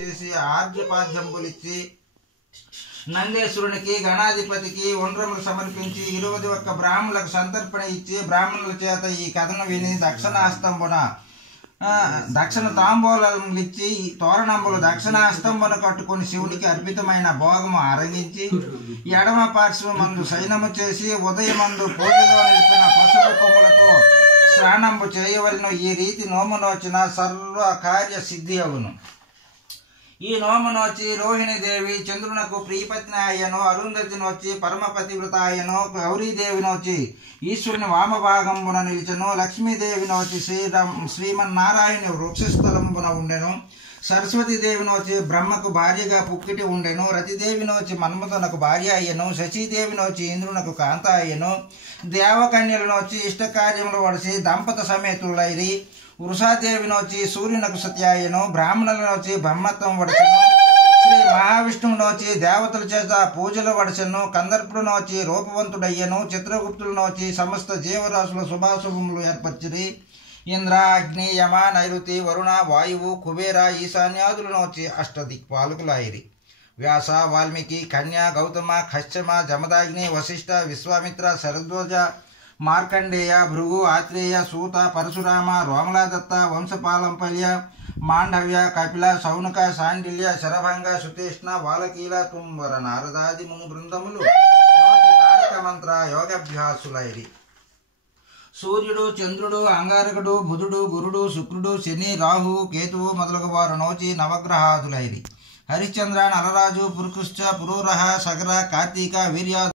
చేసి ఆర్ఘ్యపాద్యంబులిచ్చి నందేశ్వరునికి గణాధిపతికి ఒండ్రములు సమర్పించి 21 బ్రాహ్మణులకు సంతర్పణ ఇచ్చి బ్రాహ్మణుల చేత ఈ కథను విని దక్షిణ తాంబూలములు ఇచ్చి తోరణంబులు దక్షిణాస్తంబున కట్టుకుని శివునికి అర్పితమైన భోగము అరగించి ఎడమ పార్శ్వమందు శయనము చేసి ఉదయమందు పూజలో నిలిపిన పశువు కొమ్ములతో స్నానంబు చేయవలను. ఈ రీతి నోమునోచిన సర్వ కార్య సిద్ధి అగును. ఈ నోమునొచ్చి రోహిణీదేవి చంద్రునకు ప్రియపత్ని అయ్యను, అరుంధతినొచ్చి పరమపతివ్రత అయ్యను, గౌరీదేవినొచ్చి ఈశ్వరుని వామభాగంబున నిలిచెను, లక్ష్మీదేవినొచ్చి శ్రీమన్నారాయణ వృక్షస్థలంబున ఉండెను, సరస్వతీదేవినొచ్చి బ్రహ్మకు భార్యగా పుక్కిటి ఉండెను, రతిదేవినొచ్చి మన్మథునకు భార్య అయ్యను, శశీదేవినొచ్చి ఇంద్రునకు కాంత అయ్యను, దేవకన్యలనొచ్చి ఇష్టకార్యములు వడిసి దంపత సమేతులైరి, వృషాదేవినొచ్చి సూర్యునకు సత్యాయను, బ్రాహ్మణులనొచ్చి బ్రహ్మత్వం వడచెను, శ్రీ మహావిష్ణువునొచ్చి దేవతల చేత పూజలు వడచెను, కందర్పుడునొచ్చి రూపవంతుడయ్యను, చిత్రగుప్తులనొచ్చి సమస్త జీవరాశుల శుభాశుభములు ఏర్పరిచిరి. ఇంద్ర, అగ్ని, యమ, నైరుతి, వరుణ, వాయువు, కుబేర, ఈశాన్యాదులనొచ్చి అష్టదిక్పాలకులాయిరి. వ్యాస, వాల్మీకి, కన్య, గౌతమ, కశ్యమ, జమదాగ్ని, వశిష్ఠ, విశ్వామిత్ర, శరద్వజ, మార్కండేయ, భృగు, ఆత్రేయ, సూత, పరశురామ, రోమలాదత్త, వంశపాలంపల్య, మాండవ్య, కపిల, శౌనక, శాండిల్య, శరభంగ, సుతేష్ణ, బాలకీల, తుంబర, నారదాది మును బృందములు నోటి తారక మంత్ర యోగాభ్యాసులైరి. సూర్యుడు, చంద్రుడు, అంగారకుడు, బుధుడు, గురుడు, శుక్రుడు, శని, రాహువు, కేతువు మొదలగు వారు నోచి నవగ్రహాదులైరి. హరిశ్చంద్ర, నలరాజు, పురుకుశ్చ, పురూరహ, సగర, కార్తీక, వీర్యాదు